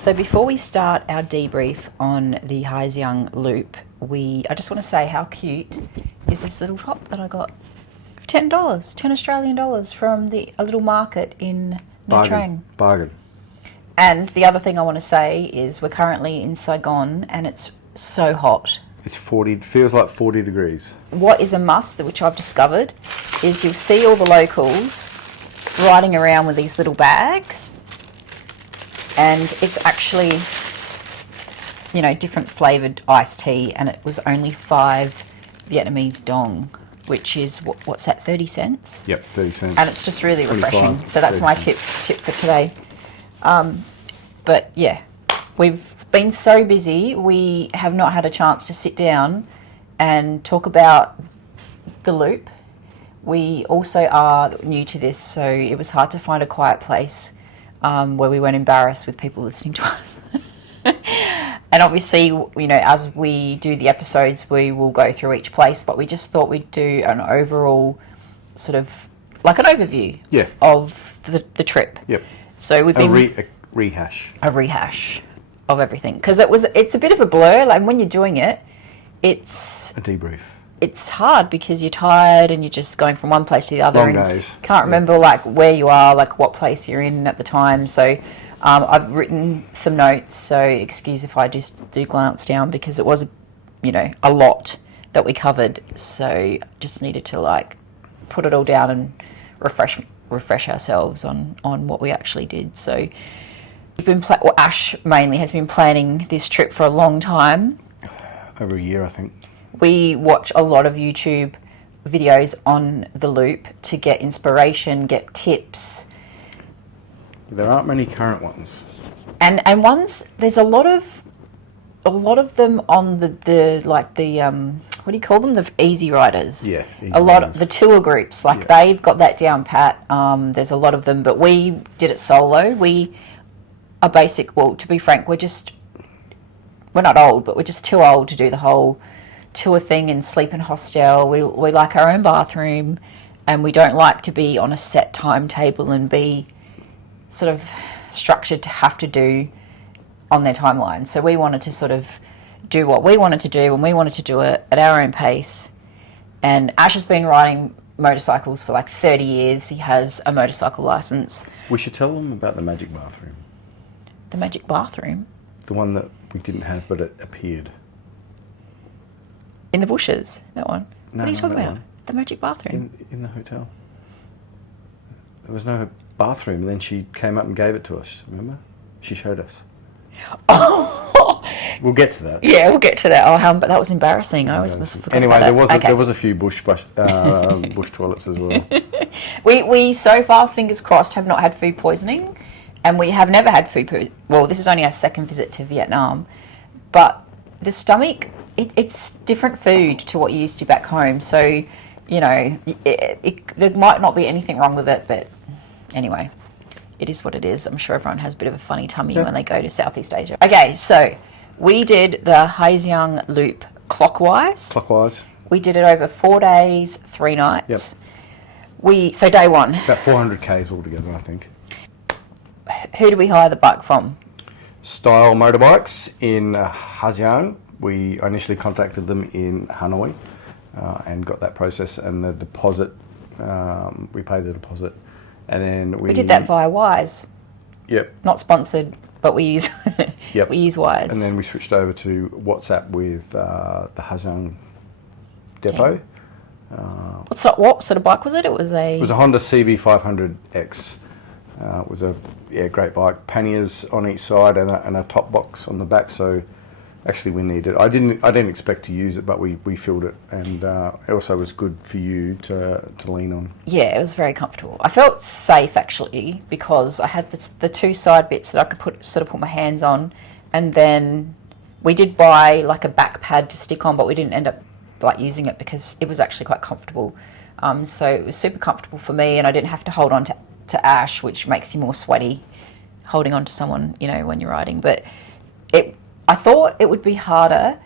So before we start our debrief on the Ha Giang Loop, I just want to say how cute is this little top that I got for $10, 10 Australian dollars from a little market in Nha Trang. Bargain. And the other thing I want to say is we're currently in Saigon and it's so hot. It's 40, feels like 40 degrees. What is a must, which I've discovered, is you'll see all the locals riding around with these little bags, and it's actually, you know, different flavoured iced tea, and it was only 5 Vietnamese dong, which is, what's that, 30 cents? Yep, 30 cents. And it's just really refreshing. So that's my tip for today. But yeah, we've been so busy, we have not had a chance to sit down and talk about the loop. We also are new to this, so it was hard to find a quiet place where we weren't embarrassed with people listening to us. And obviously, you know, as we do the episodes, we will go through each place, but we just thought we'd do an overall sort of, like an overview of the trip. Yep. So we've been... A rehash of everything. Because it's a bit of a blur. Like when you're doing it, it's... A debrief. It's hard because you're tired and you're just going from one place to the other. Long days. Can't remember like where you are, like what place you're in at the time. So I've written some notes, so excuse if I just do glance down because it was, you know, a lot that we covered. So just needed to like put it all down and refresh ourselves on what we actually did. So we've been Ash mainly has been planning this trip for a long time. Over a year, I think. We watch a lot of YouTube videos on the loop to get inspiration, get tips. There aren't many current ones. And ones, there's a lot of them on the what do you call them? The easy riders. Yeah. A lot of the tour groups, like they've got that down pat. There's a lot of them, but we did it solo. We are well, to be frank, we're not old, but we're just too old to do the whole tour thing and sleep in hostel. We like our own bathroom, and we don't like to be on a set timetable and be sort of structured to have to do on their timeline. So we wanted to sort of do what we wanted to do, and we wanted to do it at our own pace. And Ash has been riding motorcycles for like 30 years. He has a motorcycle license. We should tell them about the magic bathroom. The magic bathroom? The one that we didn't have, but it appeared. In the bushes, that one? No, what are you talking about? One. The magic bathroom? In the hotel. There was no bathroom, and then she came up and gave it to us, remember? She showed us. Oh! We'll get to that. Yeah, we'll get to that. Oh, but that was embarrassing. I always must have forgotten about that. There was a few bush toilets as well. We so far, fingers crossed, have not had food poisoning, and we have never had well, this is only our second visit to Vietnam, but the stomach, it's different food to what you used to back home. So, you know, there might not be anything wrong with it, but anyway, it is what it is. I'm sure everyone has a bit of a funny tummy when they go to Southeast Asia. Okay, so we did the Ha Giang Loop clockwise. We did it over 4 days, 3 nights. Yep. So day one. About 400 Ks altogether, I think. Who do we hire the bike from? Style Motorbikes in Ha Giang. We initially contacted them in Hanoi and got that process and the deposit. We paid the deposit, and then we did that via Wise. Yep. Not sponsored, but we use we use Wise. And then we switched over to WhatsApp with the Ha Giang depot. What sort of bike was it? It was a Honda CB500x. It was a great bike, panniers on each side and a top box on the back. So actually we needed. I didn't expect to use it, but we filled it, and it also was good for you to lean on. Yeah, it was very comfortable. I felt safe actually because I had the 2 side bits that I could put my hands on, and then we did buy like a back pad to stick on, but we didn't end up like using it because it was actually quite comfortable. So it was super comfortable for me, and I didn't have to hold on to Ash, which makes you more sweaty holding on to someone, you know, when you're riding. But I thought it would be harder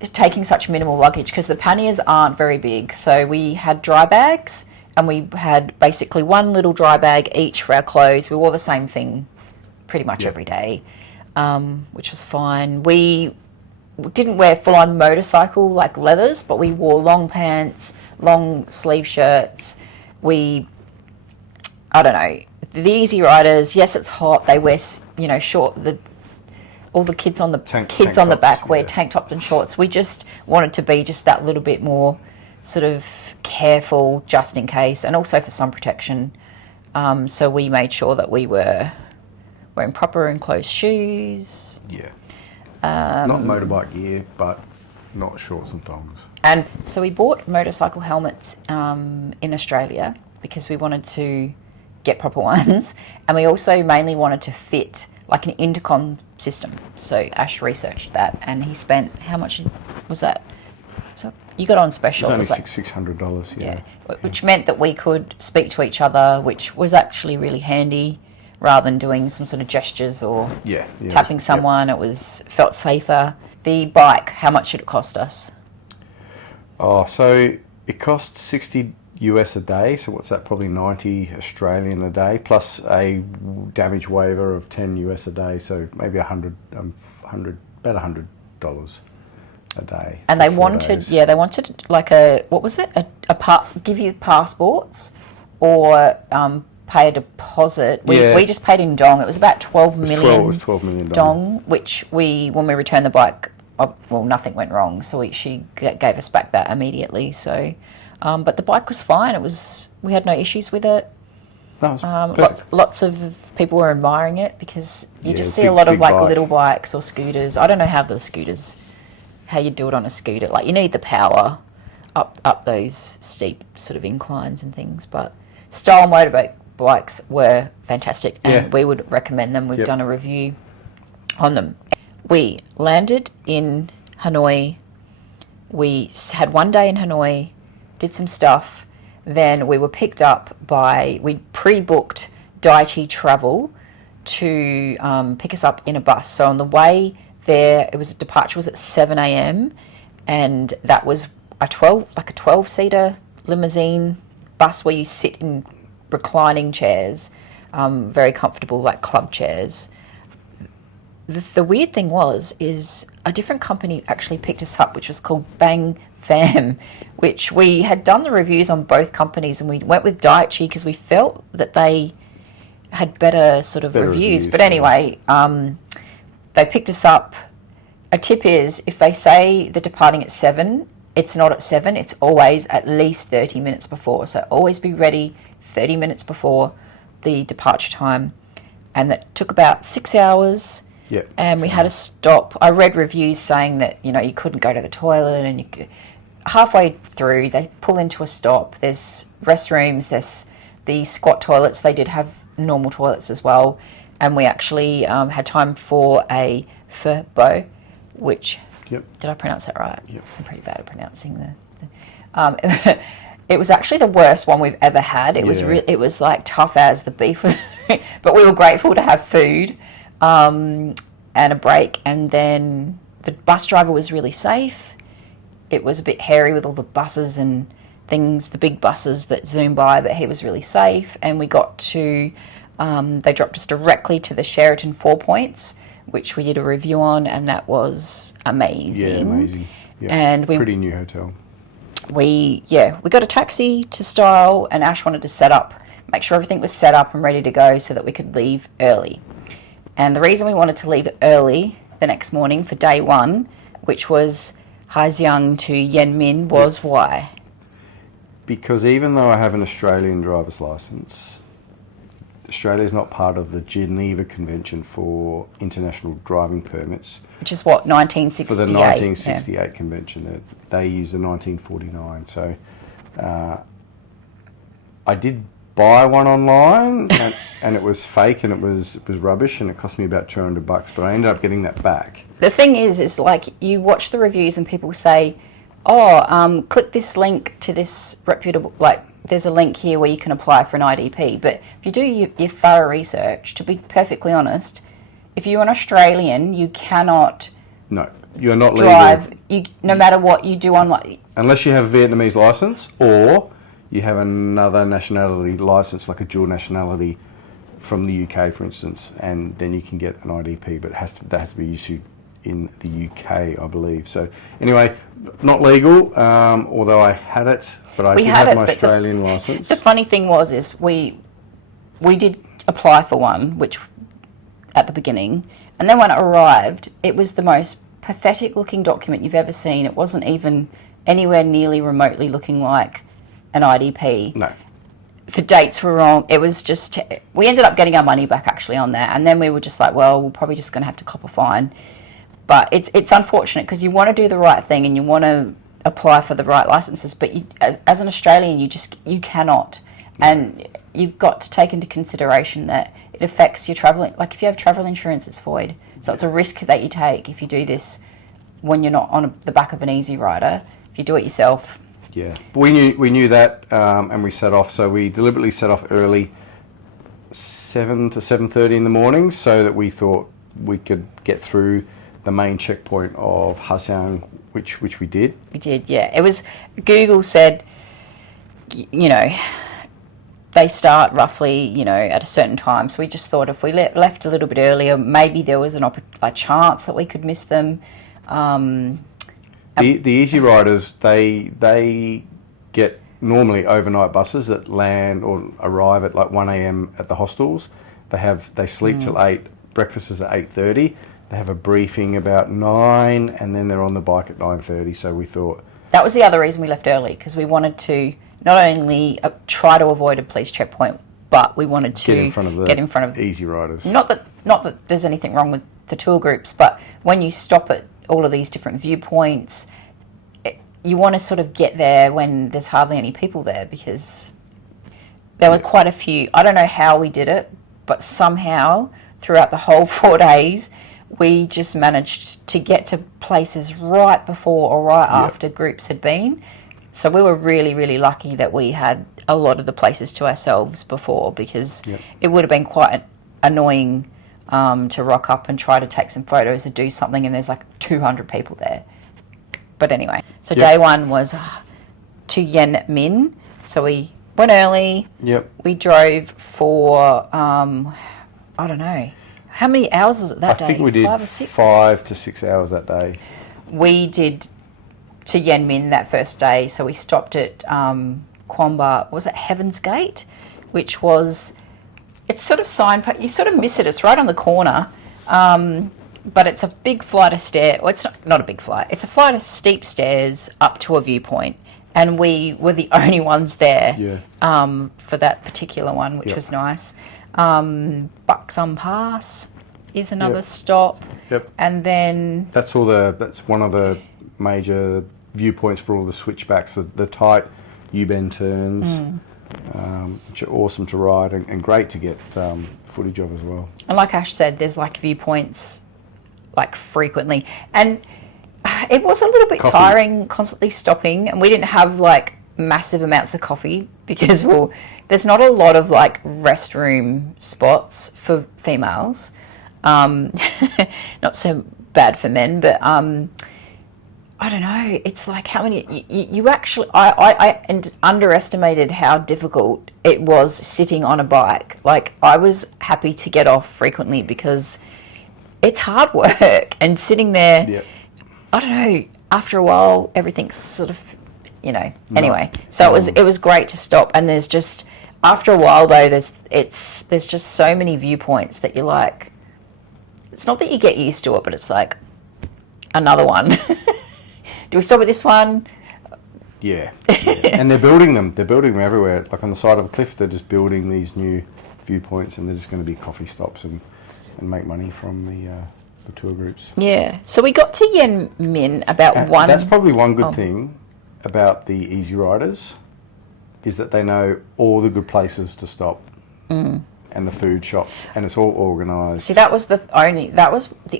taking such minimal luggage because the panniers aren't very big. So we had dry bags, and we had basically one little dry bag each for our clothes. We wore the same thing pretty much every day, which was fine. We didn't wear full-on motorcycle like leathers, but we wore long pants, long sleeve shirts. I don't know, the easy riders, yes, it's hot, they wear, short, all the kids on the tank on the back tops, wear tank tops and shorts. We just wanted to be just that little bit more sort of careful just in case, and also for sun protection. So we made sure that we were wearing proper enclosed shoes. Yeah. Not motorbike gear, but not shorts and thongs. And so we bought motorcycle helmets in Australia because we wanted to get proper ones, and we also mainly wanted to fit like an intercom system. So Ash researched that, and he spent, how much was that? So you got on special. It was only $600, yeah. Which meant that we could speak to each other, which was actually really handy, rather than doing some sort of gestures or tapping someone. It felt safer. The bike, how much did it cost us? Oh, so it cost 60 US a day, so what's that, probably 90 Australian a day, plus a damage waiver of 10 US a day, so maybe about $100 a day. And they wanted, they wanted like give you passports or pay a deposit. We just paid in dong. It was about 12 million. It was 12 million dong, which when we returned the bike, nothing went wrong, so she gave us back that immediately. So, but the bike was fine. We had no issues with it. Lots of people were admiring it because you just see a lot of like bike. Little bikes or scooters. I don't know how you do it on a scooter. Like you need the power up those steep sort of inclines and things. But Style Motorbikes were fantastic, and we would recommend them. We've done a review on them. We landed in Hanoi. We had one day in Hanoi, did some stuff. Then we were picked up we pre-booked Daaichi Travel to pick us up in a bus. So on the way there, departure was at 7 a.m. and that was a 12-seater limousine bus where you sit in reclining chairs, very comfortable, like club chairs. The weird thing is a different company actually picked us up, which was called Pham, which we had done the reviews on both companies, and we went with Daaichi because we felt that they had better reviews. But anyway, they picked us up. A tip is, if they say they're departing at 7, it's not at 7, it's always at least 30 minutes before. So always be ready 30 minutes before the departure time. And that took about 6 hours. Yep. And we had to stop. I read reviews saying that, you couldn't go to the toilet, and halfway through they pull into a stop. There's restrooms, there's the squat toilets. They did have normal toilets as well. And we actually had time for a pho bo, which, did I pronounce that right? Yep. I'm pretty bad at pronouncing the it was actually the worst one we've ever had. It was like tough as the beef, but we were grateful to have food. And a break, and then the bus driver was really safe. It was a bit hairy with all the buses and things, the big buses that zoom by, but he was really safe. And we got to, they dropped us directly to the Sheraton 4 Points, which we did a review on, and that was amazing. Yeah, amazing. Yeah, and pretty new hotel. We got a taxi to Style, and Ash wanted to make sure everything was set up and ready to go so that we could leave early. And the reason we wanted to leave early the next morning for day 1, which was Ha Giang to Yanmin, was why? Because even though I have an Australian driver's licence, Australia is not part of the Geneva Convention for International Driving Permits. Which is what, 1968? For the 1968 convention. They used the 1949. So I did buy one online, and it was fake, and it was rubbish, and it cost me about $200, but I ended up getting that back. The thing is like you watch the reviews and people say, click this link to this reputable, like there's a link here where you can apply for an IDP. But if you do your thorough research, to be perfectly honest, if you're an Australian, you cannot you're not drive no matter what you do online. Unless you have a Vietnamese license, or you have another nationality license, like a dual nationality from the UK, for instance, and then you can get an IDP, but that has to be issued in the UK, I believe. So anyway, not legal, although I had it, but I did have my Australian license. The funny thing is we did apply for one, which at the beginning, and then when it arrived, it was the most pathetic looking document you've ever seen. It wasn't even anywhere nearly remotely looking like an IDP. No. The dates were wrong. It was just, we ended up getting our money back actually on that, and then we were just like, well, we're probably just going to have to cop a fine. But it's unfortunate because you want to do the right thing and you want to apply for the right licenses, but you, as an Australian, you cannot. And you've got to take into consideration that it affects your travel. Like if you have travel insurance, it's void. So it's a risk that you take if you do this when you're not on the back of an easy rider. If you do it yourself. Yeah, we knew that, and we set off. So we deliberately set off early, 7 to 7:30 in the morning, so that we thought we could get through the main checkpoint of Ha Giang, which we did. We did, yeah. It was, Google said, you know, they start roughly, you know, at a certain time. So we just thought if we left a little bit earlier, maybe there was a chance that we could miss them. The easy riders, they get normally overnight buses that land or arrive at like 1 a.m. at the hostels. They sleep till 8. Breakfast is at 8:30. They have a briefing about 9, and then they're on the bike at 9:30. So we thought that was the other reason we left early, because we wanted to not only try to avoid a police checkpoint, but we wanted to get in front of easy riders. Not that there's anything wrong with the tour groups, but when you stop at all of these different viewpoints, you want to sort of get there when there's hardly any people there, because there were quite a few. I don't know how we did it, but somehow throughout the whole 4 days, we just managed to get to places right before or right after groups had been. So we were really, really lucky that we had a lot of the places to ourselves before, because it would have been quite annoying to rock up and try to take some photos or do something and there's like 200 people there. But anyway, so day one was to Yen Min. So we went early. Yep. We drove for, I don't know, how many hours was it that day? I think we did 5 or 6? 5 to 6 hours that day. We did to Yen Min that first day. So we stopped at Kwamba, was it Heaven's Gate? Which was, it's sort of signpost, you sort of miss it, it's right on the corner. But it's a big flight of stairs. Well, it's not a big flight. It's a flight of steep stairs up to a viewpoint. And we were the only ones there for that particular one, which was nice. Buxom Pass is another stop. Yep. And then that's one of the major viewpoints for all the switchbacks, the tight U-bend turns, which are awesome to ride and great to get footage of as well. And like Ash said, there's like viewpoints like frequently, and it was a little bit tiring constantly stopping, and we didn't have like massive amounts of coffee because there's not a lot of like restroom spots for females. Not so bad for men, but I don't know, it's like how many you actually I underestimated how difficult it was sitting on a bike. Like I was happy to get off frequently because it's hard work, and sitting there, I don't know, after a while everything's sort of, you know, anyway. So it was great to stop, and there's just, after a while though, there's just so many viewpoints that you're like, it's not that you get used to it, but it's like another one. Do we stop at this one? Yeah. And they're building them everywhere. Like on the side of a cliff, they're just building these new viewpoints, and they're just going to be coffee stops and make money from the tour groups. Yeah. So we got to Yen Min about one. That's probably one good thing about the easy riders, is that they know all the good places to stop and the food shops, and it's all organised. See, that was the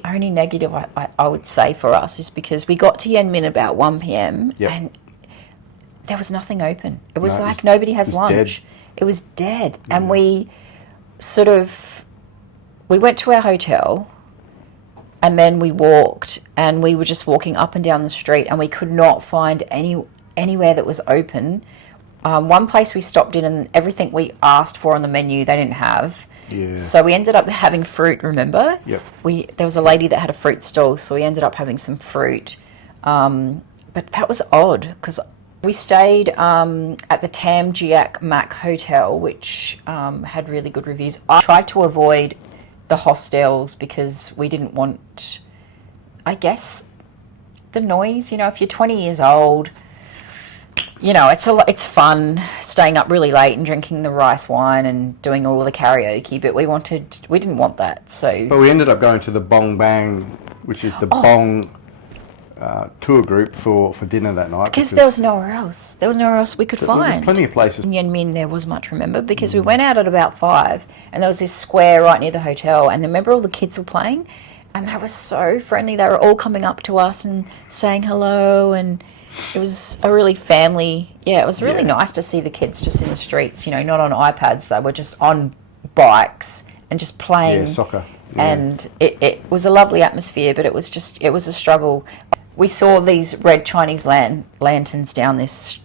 only negative I would say for us, is because we got to Yen Min about 1 p.m. and there was nothing open. It was nobody has lunch. Dead. It was dead, and we went to our hotel, and then we walked, and we were just walking up and down the street, and we could not find anywhere that was open. One place we stopped in, and everything we asked for on the menu they didn't have. Yeah. So we ended up having fruit, remember? Yep. There was a lady that had a fruit stall, so we ended up having some fruit. But that was odd because we stayed at the Tam Giang Mac Hotel, which had really good reviews. I tried to avoid the hostels because we didn't want, I guess, the noise. You know, if you're 20 years old, you know, it's fun staying up really late and drinking the rice wine and doing all of the karaoke, but we didn't want that. So, but we ended up going to the Bong Bang, which is the Bong tour group for dinner that night. Because there was nowhere else. There was nowhere else we could find. There's plenty of places. In Yen there was much, remember? Because we went out at about 5 and there was this square right near the hotel, and remember all the kids were playing? And they were so friendly. They were all coming up to us and saying hello, and it was a really family, it was really nice to see the kids just in the streets, you know, not on iPads. They were just on bikes and just playing. Yeah, soccer. Yeah. And it was a lovely atmosphere, but it was a struggle. We saw these red Chinese lanterns down this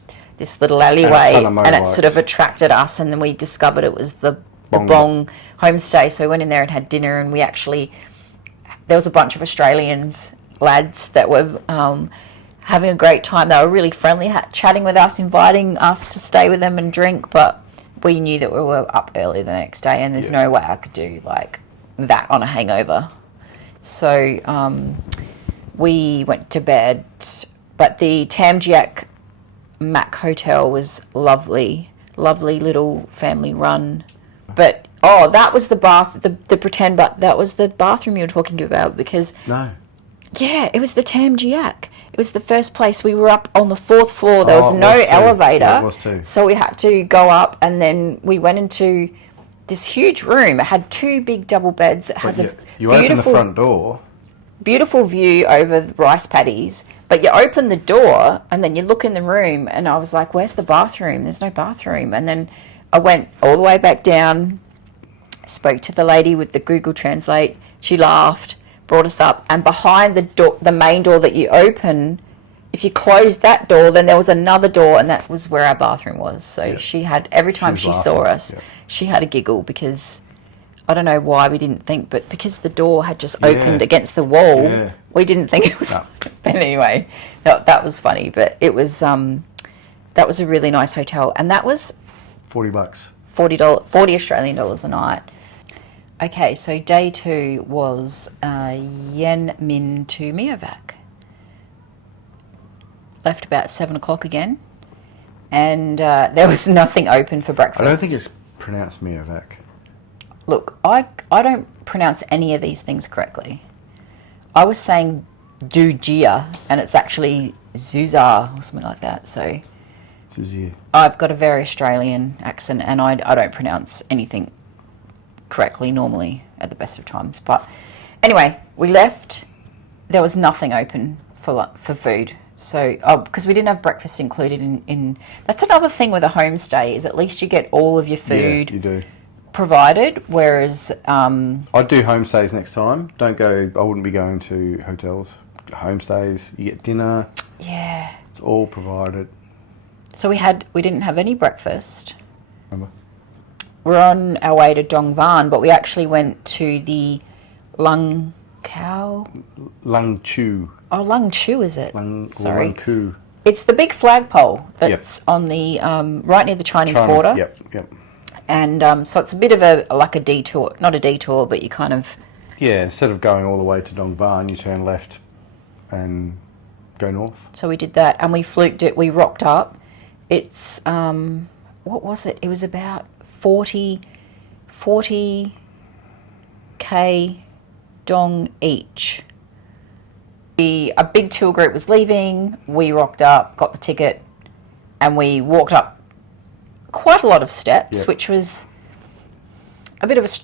little alleyway, and it sort of attracted us, and then we discovered it was the Bong homestay. So we went in there and had dinner, and there was a bunch of Australians, lads, that were having a great time. They were really friendly, chatting with us, inviting us to stay with them and drink, but we knew that we were up early the next day, and there's no way I could do like that on a hangover. So we went to bed, but the Tam Giang Mac Hotel was lovely little family run. But that was the pretend, but that was the bathroom you were talking about, because it was the Tam Giang. It was the first place. We were up on the 4th floor. There was no elevator. Yeah, it was too. So we had to go up, and then we went into this huge room. It had 2 big double beds. It had you open the front door. Beautiful view over the rice paddies, but you open the door and then you look in the room, and I was like, where's the bathroom? There's no bathroom. And then I went all the way back down, spoke to the lady with the Google Translate. She laughed, brought us up, and behind the main door that you open, if you close that door, then there was another door, and that was where our bathroom was. So she had, every time she saw us, she had a giggle, because I don't know why we didn't think, but because the door had just opened against the wall, we didn't think it was. No. But anyway, that was funny. But it was that was a really nice hotel, and that was $40. $40 Australian dollars a night. Okay, so day 2 was Yen Min to Miovac. Left about 7 o'clock again, and there was nothing open for breakfast. I don't think it's pronounced Miovac. Look, I don't pronounce any of these things correctly. I was saying Dujia, and it's actually Zuzar or something like that. So Zuzia. I've got a very Australian accent, and I don't pronounce anything correctly normally at the best of times. But anyway, we left. There was nothing open for food. So, because we didn't have breakfast included in... That's another thing with a homestay, is at least you get all of your food... Yeah, you do. ...provided, whereas... I'd do homestays next time. I wouldn't be going to hotels. Homestays, you get dinner. Yeah. It's all provided. So we didn't have any breakfast. Remember? We're on our way to Dong Van, but we actually went to the Lung Chu. Oh, Lung Chu, is it? Sorry. Lung Ku. It's the big flagpole that's on the right near the Chinese border. Yep. And so it's a bit of a detour, not a detour, but you kind of... Yeah, instead of going all the way to Dong Van, you turn left and go north. So we did that, and we fluked it. We rocked up. It's, what was it? It was about 40K dong each. A big tour group was leaving. We rocked up, got the ticket, and we walked up quite a lot of steps, which was a bit of it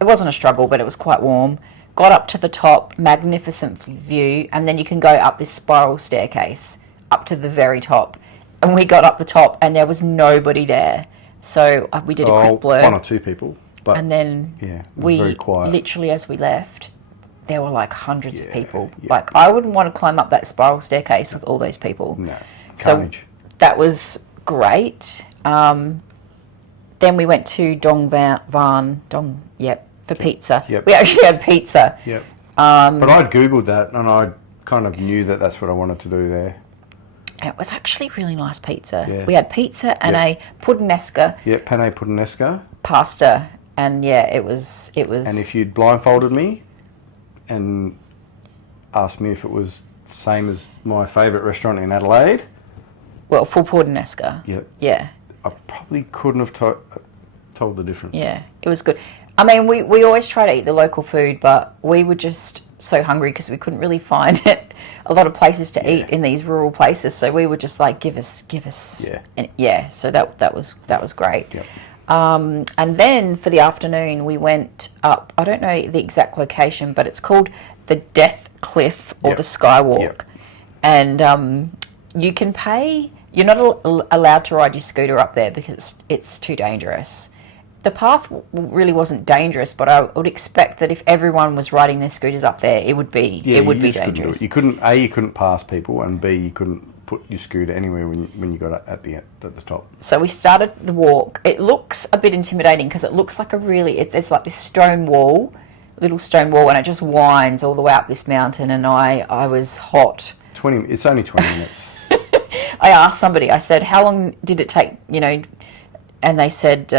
wasn't a struggle, but it was quite warm. Got up to the top, magnificent view, and then you can go up this spiral staircase up to the very top. And we got up the top, and there was nobody there. So we did a quick blur. 1 or 2 people. But and then it was very quiet. Literally, as we left, there were like hundreds of people. Yeah. Like, I wouldn't want to climb up that spiral staircase with all those people. No, carnage. So that that was great. then we went to for pizza. Yep. We actually had pizza. Yep. But I'd Googled that, and I kind of knew that that's what I wanted to do there. It was actually really nice pizza. Yeah. We had pizza and a puttanesca. Yeah, penne puttanesca. Pasta, and it was. And if you'd blindfolded me and asked me if it was the same as my favourite restaurant in Adelaide. Well, full puttanesca. Yep. Yeah. I probably couldn't have told the difference. Yeah, it was good. I mean, we always try to eat the local food, but we were just so hungry because we couldn't really find a lot of places to eat in these rural places. So we were just like, give us. Yeah. So that was great. Yep. And then for the afternoon, we went up. I don't know the exact location, but it's called the Death Cliff or the Skywalk. Yep. And you can pay. You're not allowed to ride your scooter up there because it's too dangerous. The path really wasn't dangerous, but I would expect that if everyone was riding their scooters up there, it would be dangerous. You couldn't pass people, and B, you couldn't put your scooter anywhere when you got at the top. So we started the walk. It looks a bit intimidating because it looks like there's like this little stone wall, and it just winds all the way up this mountain. And I was hot. It's only 20 minutes. I asked somebody. I said, "How long did it take?" And they said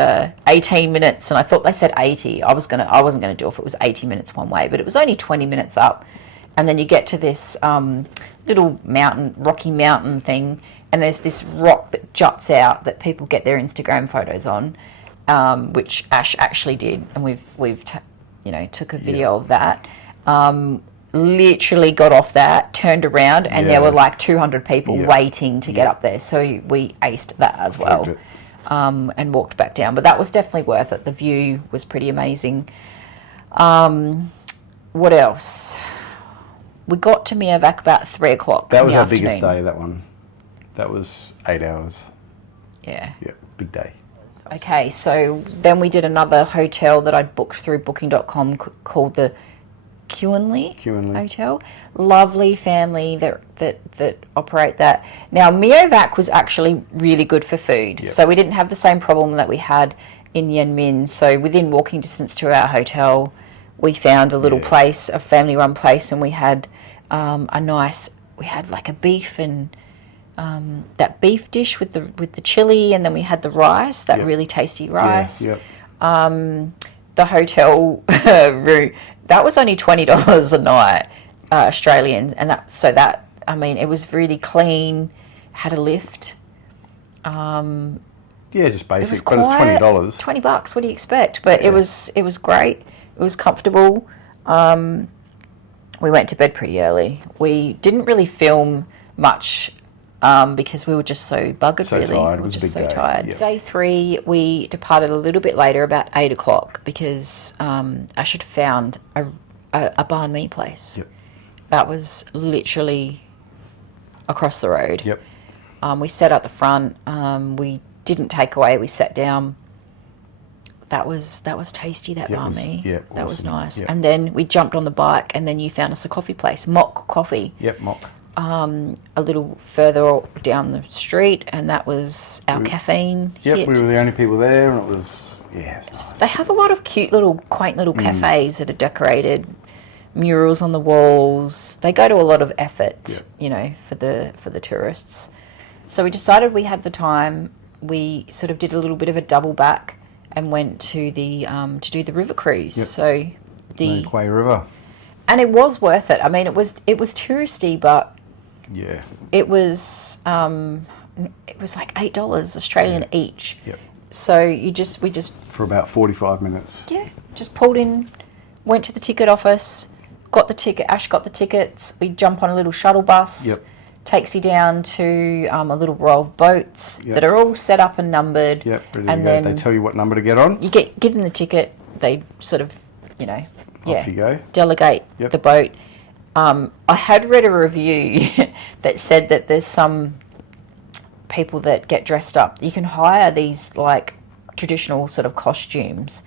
18 minutes, and I thought they said 80. I wasn't gonna do it if it was 80 minutes one way, but it was only 20 minutes up, and then you get to this little rocky mountain thing, and there's this rock that juts out that people get their Instagram photos on, which Ash actually did, and we've took a video of that. Literally got off that, turned around, and there were like 200 people waiting to get up there. So we aced that as well. And walked back down, but that was definitely worth it. The view was pretty amazing. What else? We got to Meovac about 3 o'clock. That was our biggest day. That one. That was 8 hours. Yeah. Yeah, big day. Okay, so then we did another hotel that I'd booked through Booking.com called the Kewnlee Hotel. Lovely family that operate that. Now, Meovac was actually really good for food. So we didn't have the same problem that we had in Yen Min. So within walking distance to our hotel, we found a little place, a family-run place, and we had we had like a beef and that beef dish with the chili, and then we had the rice, that really tasty rice. The hotel room, that was only $20 a night, Australian, and it was really clean, had a lift. Just basic, but it's $20. $20, what do you expect? But it was great. It was comfortable. We went to bed pretty early. We didn't really film much because we were just so buggered, really. Tired. We were just so tired. Yep. Day 3, we departed a little bit later, about 8 o'clock, because Ash had found a banh mi place. Yep. That was literally across the road. Yep. We sat at the front. We didn't take away. We sat down. That was tasty, that banh mi. Yeah, that was nice. Yep. And then we jumped on the bike, and then you found us a coffee place, Mock Coffee. Yep, Mock. A little further down the street, and that was our caffeine hit. Yep, we were the only people there, and it was nice. They have a lot of cute quaint little cafes that are decorated, murals on the walls. They go to a lot of effort, for the tourists. So we decided we had the time. We sort of did a little bit of a double back and went to the to do the river cruise. Yep. So the Quay River, and it was worth it. I mean, it was touristy, but it was like $8 Australian each. Yep. So we just for about 45 minutes. Yeah, just pulled in, went to the ticket office, got the ticket. Ash got the tickets. We jump on a little shuttle bus. Yep. Takes you down to a little row of boats that are all set up and numbered. Yep, ready and to go. then They tell you what number to get on. You give them the ticket. They sort of, off you go. Delegate the boat. I had read a review that said that there's some people that get dressed up. You can hire these like traditional sort of costumes,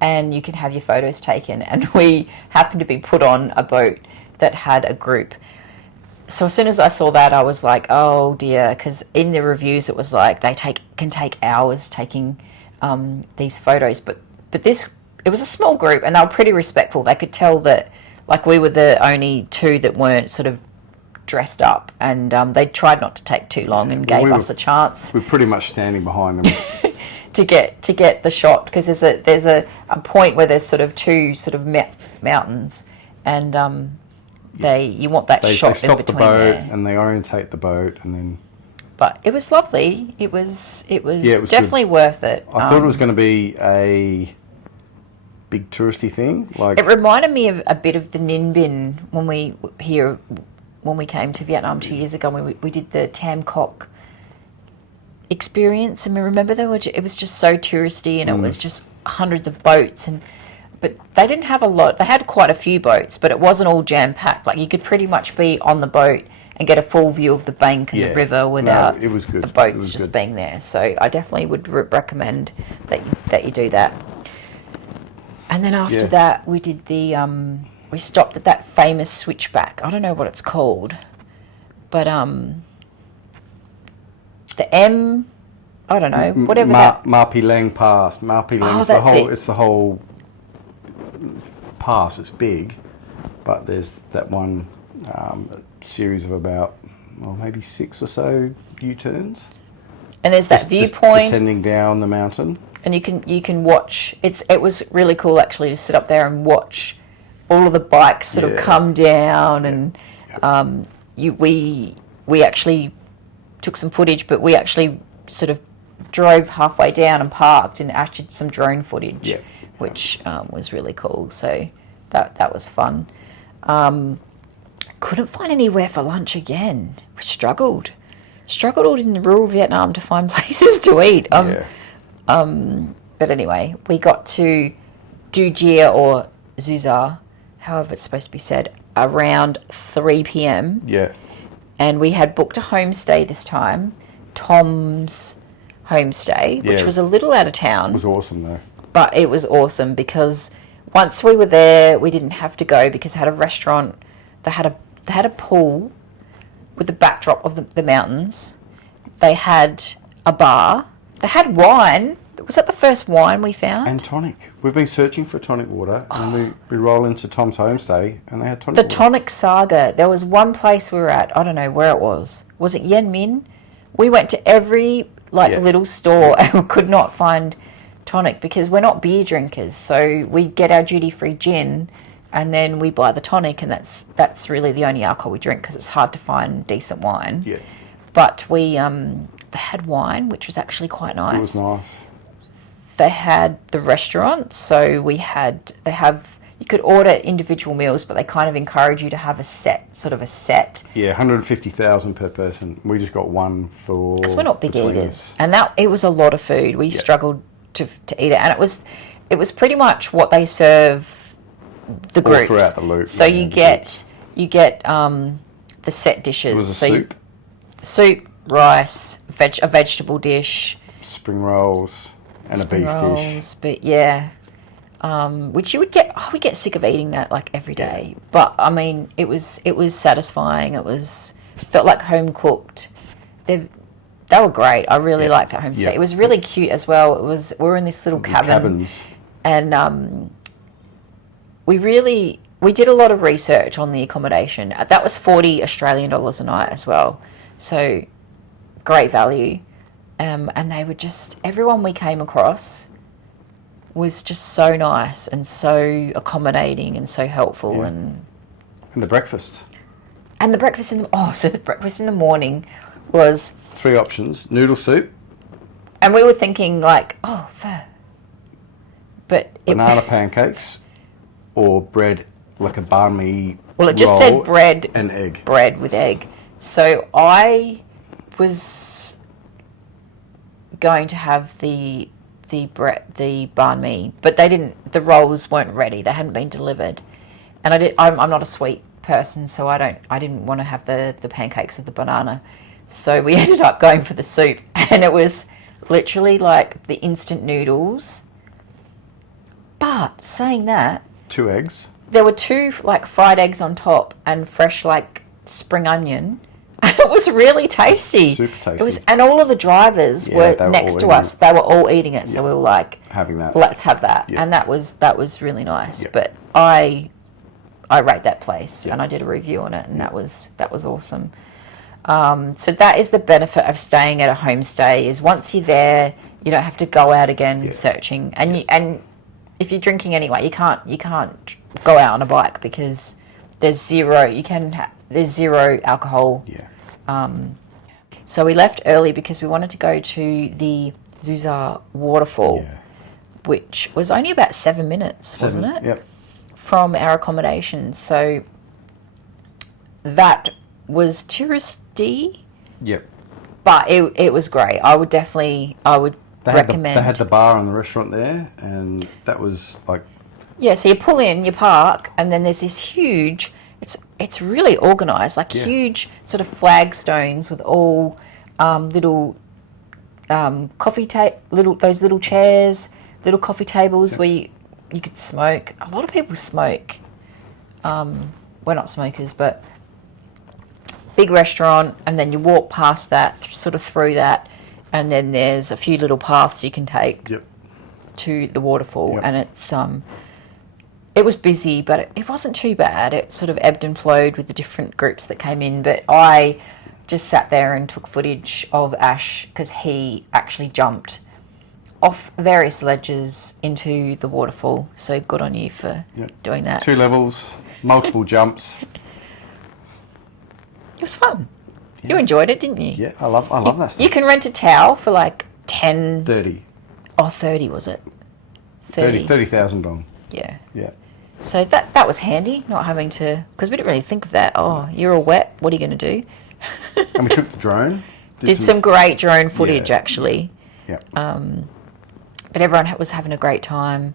and you can have your photos taken. And we happened to be put on a boat that had a group. So as soon as I saw that, I was like, oh dear, because in the reviews it was like they can take hours taking these photos. But this, it was a small group, and they were pretty respectful. They could tell that, like, we were the only two that weren't sort of dressed up, and they tried not to take too long and gave us a chance. We're pretty much standing behind them to get the shot, because there's a point where there's sort of two sort of mountains, and you want that shot in between the boat there. And they orientate the boat, and then. But it was lovely. It was definitely good. Worth it. I thought it was going to be a big touristy thing. Like, it reminded me of a bit of the Ninh Binh when we came to Vietnam 2 years ago. When we did the Tam Coc experience, and we remember it was just so touristy, and it was just hundreds of boats, but they didn't have a lot. They had quite a few boats, but it wasn't all jam packed. Like, you could pretty much be on the boat and get a full view of the bank and the river without it was good. The boats just being there. So I definitely would recommend that you do that. And then after that, we did we stopped at that famous switchback. I don't know what it's called, but the M, I don't know, whatever Ma Pi Lang Pass. Ma Pi Lang. It's the whole pass. It's big, but there's that one series of about maybe 6 or so U-turns. And there's that viewpoint descending down the mountain. And you can watch. It was really cool actually to sit up there and watch all of the bikes sort of come down, and we actually took some footage, but we actually sort of drove halfway down and parked and actually did some drone footage, which was really cool. So that was fun. Couldn't find anywhere for lunch again. We struggled in rural Vietnam to find places to eat. But anyway, we got to Du Gia, or Zuzar, however it's supposed to be said, around 3 p.m. Yeah. And we had booked a homestay this time, Tom's Homestay, which was a little out of town. It was awesome though. But it was awesome because once we were there, we didn't have to go because it had a restaurant. They had a pool with the backdrop of the mountains. They had a bar. They had wine. Was that the first wine we found? And tonic. We've been searching for tonic water, and we roll into Tom's Homestay, and they had tonic water. The Tonic Saga. There was one place we were at. I don't know where it was. Was it Yen Min? We went to every little store and we could not find tonic because we're not beer drinkers. So we get our duty-free gin, and then we buy the tonic, and that's really the only alcohol we drink because it's hard to find decent wine. Yeah. But they had wine, which was actually quite nice. It was nice. They had the restaurant, so you could order individual meals, but they kind of encourage you to have a set. Yeah, 150,000 per person. We just got one for. Because we're not big eaters, and it was a lot of food. We struggled to eat it, and it was pretty much what they serve the groups. All throughout the loop. So you get the set dishes. It was a soup. Soup, rice, a vegetable dish, spring rolls. And a beef dish. But which you would get. We get sick of eating that like every day. But I mean, it was satisfying. Felt like home cooked. They were great. I really liked that homestay. It was really cute as well. We were in this little cabin, and we did a lot of research on the accommodation. That was 40 Australian dollars a night as well. So great value. And they were everyone we came across was just so nice and so accommodating and so helpful. Yeah. And the breakfast. And the breakfast the breakfast in the morning was 3 options: noodle soup. And we were thinking pho. But banana pancakes or bread, like a banh mi. Well, it just said bread and egg. Bread with egg. So I was going to have the banh mi, but they didn't. The rolls weren't ready. They hadn't been delivered, and I'm not a sweet person, so I didn't want to have the pancakes with the banana. So we ended up going for the soup, and it was literally like the instant noodles. But saying that, 2 eggs. There were 2 fried eggs on top and fresh spring onion. And It was really tasty. Super tasty. It was, and all of the drivers were next to us. They were all eating it, so we were like, having that. Let's have that, Yeah. and that was really nice. Yeah. But I rate that place, and I did a review on it, and that was awesome. So that is the benefit of staying at a homestay, is once you're there, you don't have to go out again searching. And if you're drinking anyway, you can't go out on a bike because there's zero alcohol. Yeah. So we left early because we wanted to go to the Zuzar waterfall, which was only about 7 minutes, wasn't it? Yep. From our accommodation. So that was touristy. Yep. But it was great. I would recommend. They had the bar and the restaurant there, and that was like... Yeah, so you pull in, you park, and then there's this huge... It's really organised, like huge sort of flagstones with all little coffee those little chairs, little coffee tables where you could smoke. A lot of people smoke. We're not smokers, but big restaurant, and then you walk past that, sort of through that, and then there's a few little paths you can take to the waterfall, and it was busy, but it wasn't too bad. It sort of ebbed and flowed with the different groups that came in, but I just sat there and took footage of Ash because he actually jumped off various ledges into the waterfall. So good on you for doing that. 2 levels, multiple jumps. It was fun. Yeah. You enjoyed it, didn't you? Yeah, I love that stuff. You can rent a towel for like 10... 30. Oh, 30 was it? 30,000 dong. Yeah. Yeah. So that was handy, not having to... Because we didn't really think of that. Oh, you're all wet. What are you going to do? And we took the drone. Did some great drone footage, actually. Yeah. But everyone was having a great time.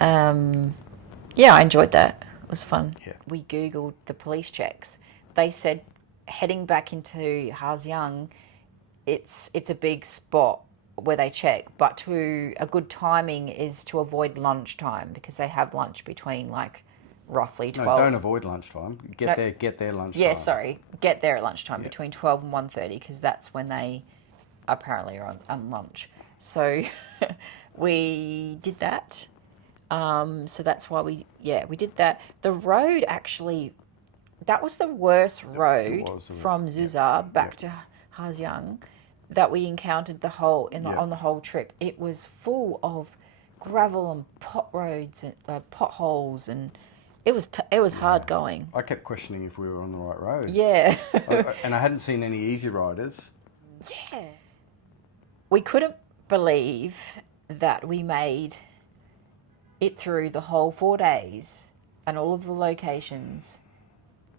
Yeah, I enjoyed that. It was fun. Yeah. We Googled the police checks. They said heading back into Ha Giang, it's a big spot where they check, but a good timing is to avoid lunchtime because they have lunch between like roughly 12. No, don't avoid lunchtime. Get there lunchtime. Yeah, sorry. Get there at lunchtime between 12 and 1:30 because that's when they apparently are on lunch. So we did that. So that's why we did that. The road actually, that was the worst road from Zuzar back to Ha Giang that we encountered on the whole trip. It was full of gravel and pot roads and potholes, and it was hard going. I kept questioning if we were on the right road. Yeah. And I hadn't seen any easy riders. Yeah. We couldn't believe that we made it through the whole 4 days and all of the locations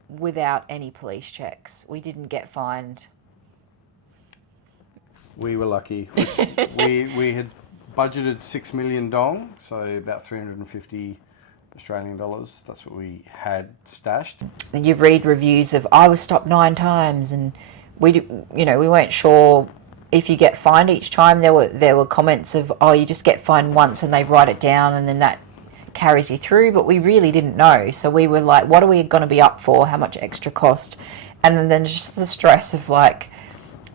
without any police checks. We didn't get fined. We were lucky. we had budgeted 6 million dong, so about 350 Australian dollars. That's what we had stashed. And you read reviews of, I was stopped 9 times, and we weren't sure if you get fined each time. There were comments of, oh, you just get fined once and they write it down and then that carries you through, but we really didn't know. So we were like, what are we going to be up for? How much extra cost? And then just the stress of like,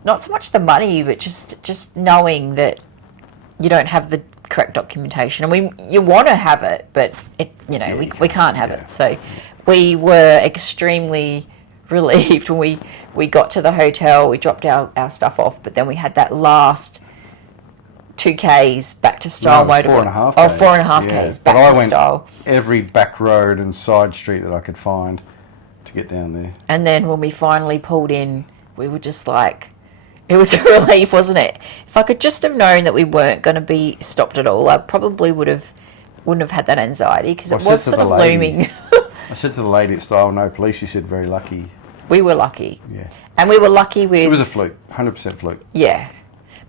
not so much the money, but just knowing that you don't have the correct documentation, and you want to have it, but we can't have it. So we were extremely relieved when we got to the hotel. We dropped our stuff off, but then we had that last 2Ks back to Style Motorbikes. 4.5 Oh, 4.5 Ks back to Style. But I went every back road and side street that I could find to get down there. And then when we finally pulled in, we were just like, it was a relief, wasn't it? If I could just have known that we weren't going to be stopped at all, I probably wouldn't have had that anxiety because it was sort of looming. I said to the lady at Style, no police. She said, very lucky. We were lucky. Yeah. And we were lucky with... It was a fluke, 100% fluke. Yeah.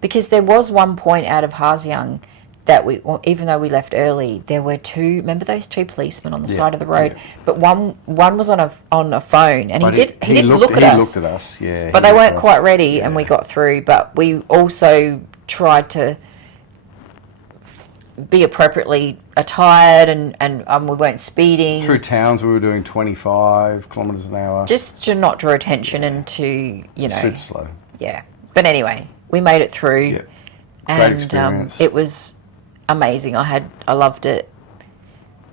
Because there was one point out of Ha Giang that even though we left early, there were remember those 2 policemen on the side of the road? Yeah. But one was on a phone, and he did look at us. He looked at us, yeah. But they weren't quite ready, and we got through. But we also tried to be appropriately are tired and we weren't speeding. Through towns, we were doing 25 kilometres an hour. Just to not draw attention and to, you know. Super slow. Yeah. But anyway, we made it through. Yeah. And Great experience. It was amazing. I loved it.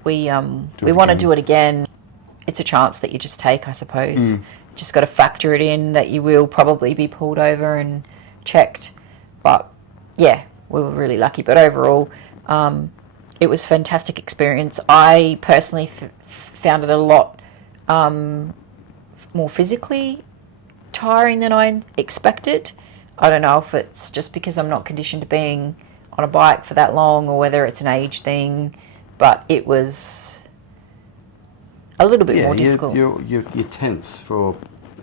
We want to do it again. It's a chance that you just take, I suppose. Just got to factor it in that you will probably be pulled over and checked. But yeah, we were really lucky. But overall, it was a fantastic experience. I personally found it a lot more physically tiring than I expected. I don't know if it's just because I'm not conditioned to being on a bike for that long or whether it's an age thing, but it was a little bit more difficult. You're tense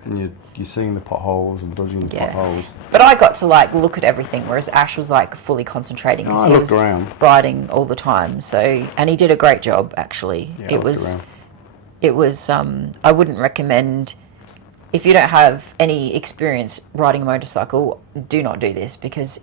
and you're seeing the potholes and dodging the potholes. But I got to like look at everything, whereas Ash was like fully concentrating because he was riding all the time. So, and he did a great job actually. Yeah, it was I wouldn't recommend, if you don't have any experience riding a motorcycle, do not do this because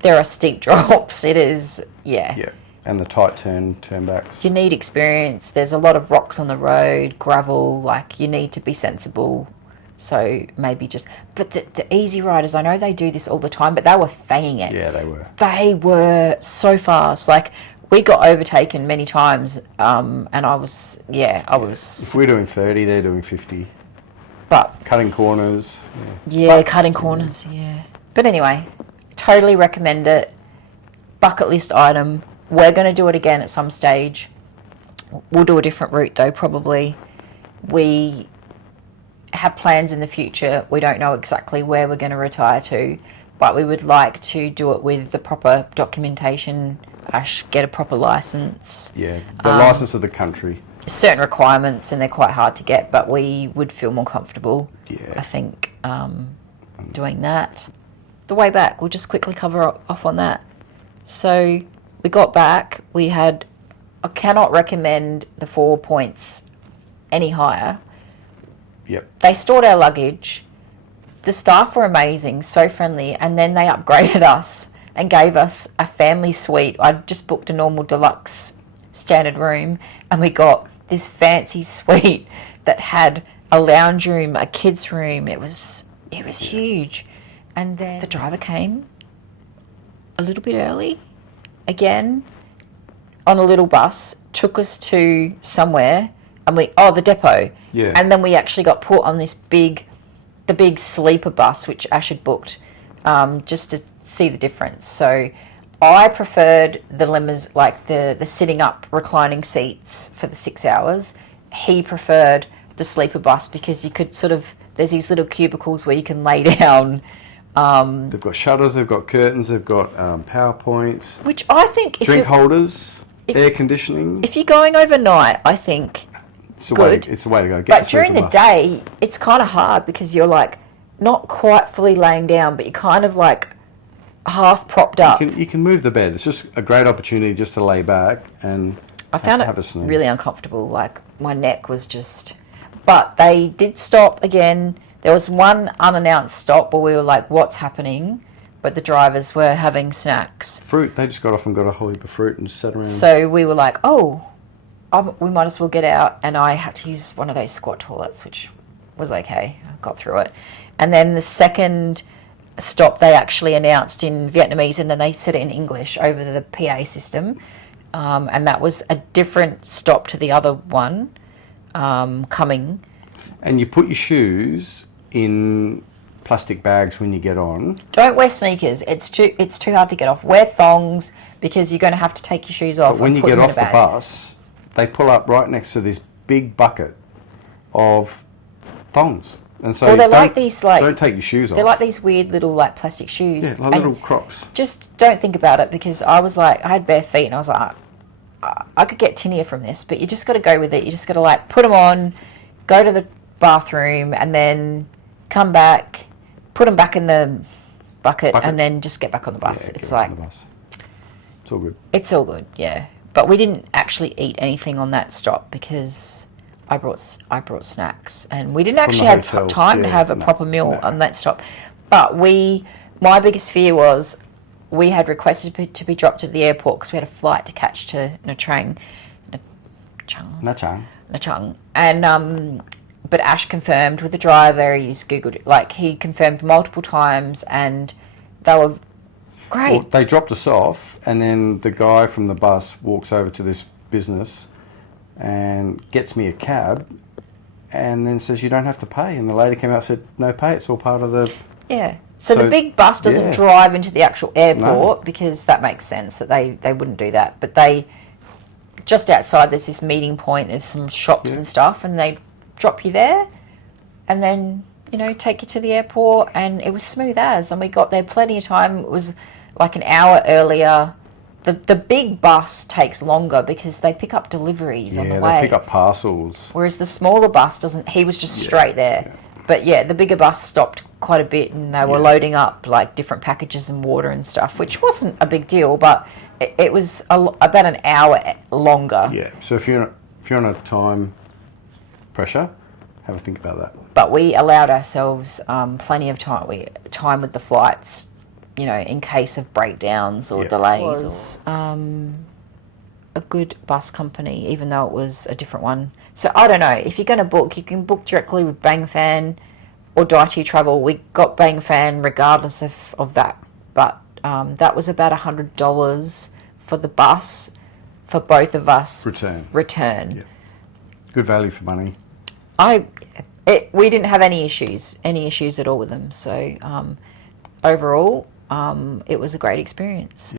there are steep drops. It is, yeah. And the tight turnbacks. You need experience. There's a lot of rocks on the road, gravel, like you need to be sensible. So maybe but the easy riders, I know they do this all the time, but they were fanging it. Yeah, they were. They were so fast. Like, we got overtaken many times, and I was. If we're doing 30, they're doing 50. But cutting corners. Cutting corners, yeah. But anyway, totally recommend it. Bucket list item. We're going to do it again at some stage. We'll do a different route though, probably. We have plans in the future. We don't know exactly where we're going to retire to, but we would like to do it with the proper documentation. Get a proper license. Yeah, the license of the country. Certain requirements, and they're quite hard to get, but we would feel more comfortable, I think, doing that. The way back, we'll just quickly cover off on that. So we got back. I cannot recommend the 4 points any higher. Yep. They stored our luggage. The staff were amazing, so friendly, and then they upgraded us and gave us a family suite. I just booked a normal deluxe standard room, and we got this fancy suite that had a lounge room, a kids room. It was huge. And then the driver came a little bit early, again, on a little bus, took us to somewhere, and the depot. Yeah. And then we actually got put on the big sleeper bus, which Ash had booked, just to see the difference. So I preferred the lemmas, like the sitting up reclining seats for the 6 hours. He preferred the sleeper bus because you could there's these little cubicles where you can lay down. They've got shutters, they've got curtains, they've got power points. Which I think... Drink holders, air conditioning. If you're going overnight, I think it's the way to go. But during the day, it's kind of hard because you're like not quite fully laying down, but you're kind of like half propped up. You can move the bed. It's just a great opportunity just to lay back and have a snooze. Really uncomfortable. Like my neck was just... But they did stop again. There was one unannounced stop where we were like, what's happening? But the drivers were having snacks. Fruit. They just got off and got a whole heap of fruit and sat around. So we were like, we might as well get out. And I had to use one of those squat toilets, which was okay. I got through it. And then the second stop they actually announced in Vietnamese, and then they said it in English over the PA system. And that was a different stop to the other one coming. And you put your shoes in plastic bags when you get on. Don't wear sneakers. It's too hard to get off. Wear thongs because you're going to have to take your shoes off. But when you get off the bus, they pull up right next to this big bucket of thongs. And so they're like these don't take your shoes off. They're like these weird little like plastic shoes. Yeah, like little Crocs. Just don't think about it because I was like, I had bare feet and I was like, I could get tinea from this, but you just got to go with it. You just got to like put them on, go to the bathroom, and then come back, put them back in the bucket. And then just get back on the bus. Yeah, it's like, it's all good. It's all good, yeah. But we didn't actually eat anything on that stop because I brought snacks, and we didn't actually have time to have a proper meal on that stop. But my biggest fear was we had requested to be dropped at the airport because we had a flight to catch to Nha Trang. And but Ash confirmed with the driver. He's Googled, like, he confirmed multiple times, and they were great. Well, they dropped us off, and then the guy from the bus walks over to this business and gets me a cab, and then says, you don't have to pay. And the lady came out and said, no pay, it's all part of the... Yeah. So the big bus doesn't drive into the actual airport, because that makes sense that they wouldn't do that. But they, just outside, there's this meeting point, there's some shops and stuff, and they drop you there and then, you know, take you to the airport, and it was smooth as. And we got there plenty of time. It was like an hour earlier. The big bus takes longer because they pick up deliveries on the way. Yeah, they pick up parcels. Whereas the smaller bus doesn't. He was just straight there. Yeah. But yeah, the bigger bus stopped quite a bit, and they were loading up like different packages and water and stuff, which wasn't a big deal, but it was about an hour longer. Yeah. So if you're on a time pressure, have a think about that. But we allowed ourselves plenty of time. Time with the flights, you know, in case of breakdowns or delays. It was a good bus company, even though it was a different one. So I don't know, if you're going to book, you can book directly with Bang Fan or Daaichi Travel. We got Bang Fan regardless of that, but that was about $100 for the bus for both of us. Return. Yeah. Good value for money. We didn't have any issues at all with them. So overall, it was a great experience.